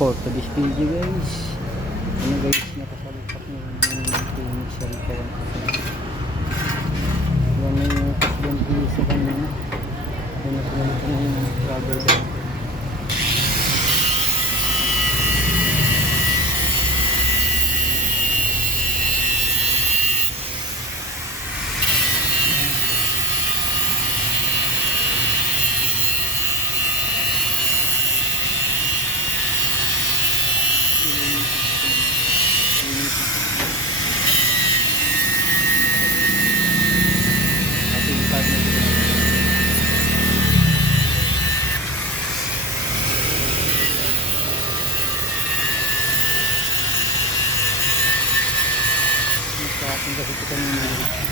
for today's video guys. Ano guys, nakasalpak na yung cellphone kasi yan na yung accident sa kanina. Yan na pinalik na yung rubber band. Kasi kita nyo